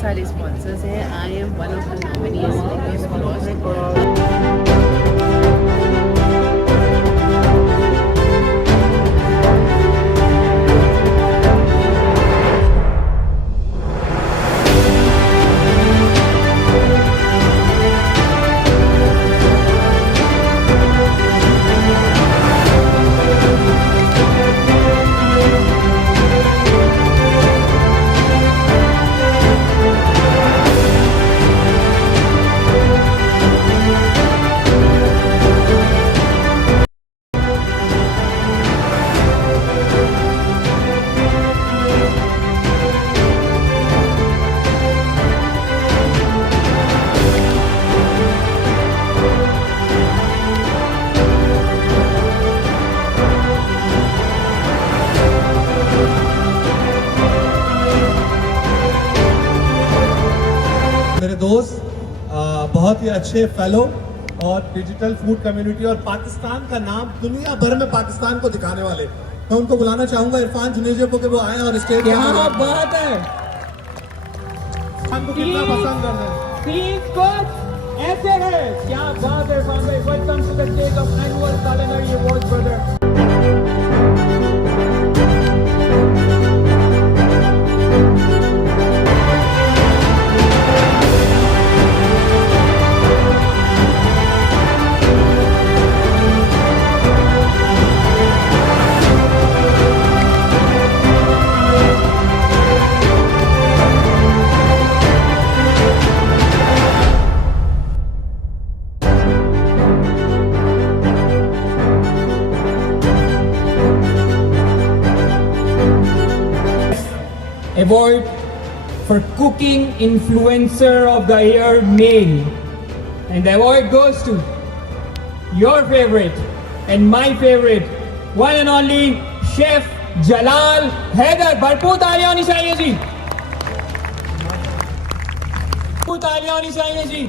बहुत सारे स्पॉन्सर्स हैं. I am one of the nominees like this cause. मेरे दोस्त बहुत ही अच्छे फेलो और डिजिटल फूड कम्युनिटी और पाकिस्तान का नाम दुनिया भर में पाकिस्तान को दिखाने वाले, मैं उनको बुलाना चाहूंगा इरफान जुनेजा को कि वो आए और स्टेज पे. क्या बात है, हमको कितना पसंद करते हैं. प्लीज कोच ऐसे है. क्या बात है इरफान भाई. Welcome to the stage of annual culinary awards brother. Award for Cooking Influencer of the Year Male, and the award goes to your favorite and my favorite, one and only Chef Jalal Haider. भरपूर तालियां होनी चाहिए जी, भरपूर तालियां होनी चाहिए जी.